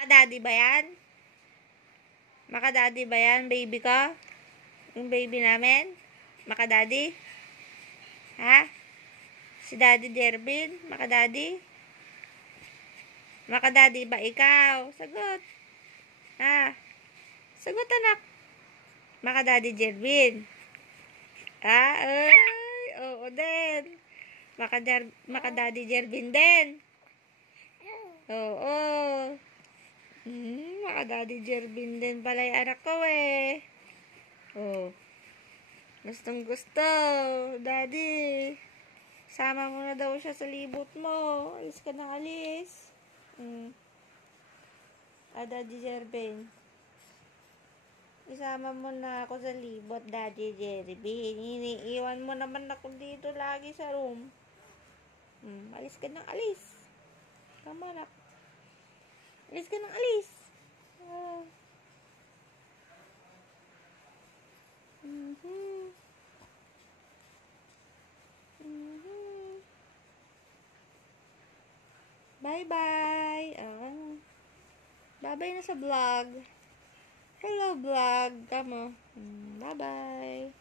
Maka-daddy ba yan? Maka-daddy ba yan, baby ko? Yung baby namin? Maka-daddy? Ha? Si Daddy Jervin? Maka-daddy? Maka-daddy ba ikaw? Sagot. Ha? Sagot, anak. Maka-daddy Jervin? Ha? Ay, oo din. Maka-daddy Jervin din. Oo. Maka-daddy Jervin din pala yung anak ko eh. Oh. Gustong gusto. Daddy. Sama mo na daw siya sa libot mo. Alis ka ng alis. Daddy Jervin. Isama mo na ako sa libot, Daddy Jervin. Iniiwan mo naman ako dito lagi sa room. Alis ka ng alis. Tama na. Alis ka ng alis. Bye-bye. Bye-bye na sa vlog. Hello, vlog. Tama. Bye-bye.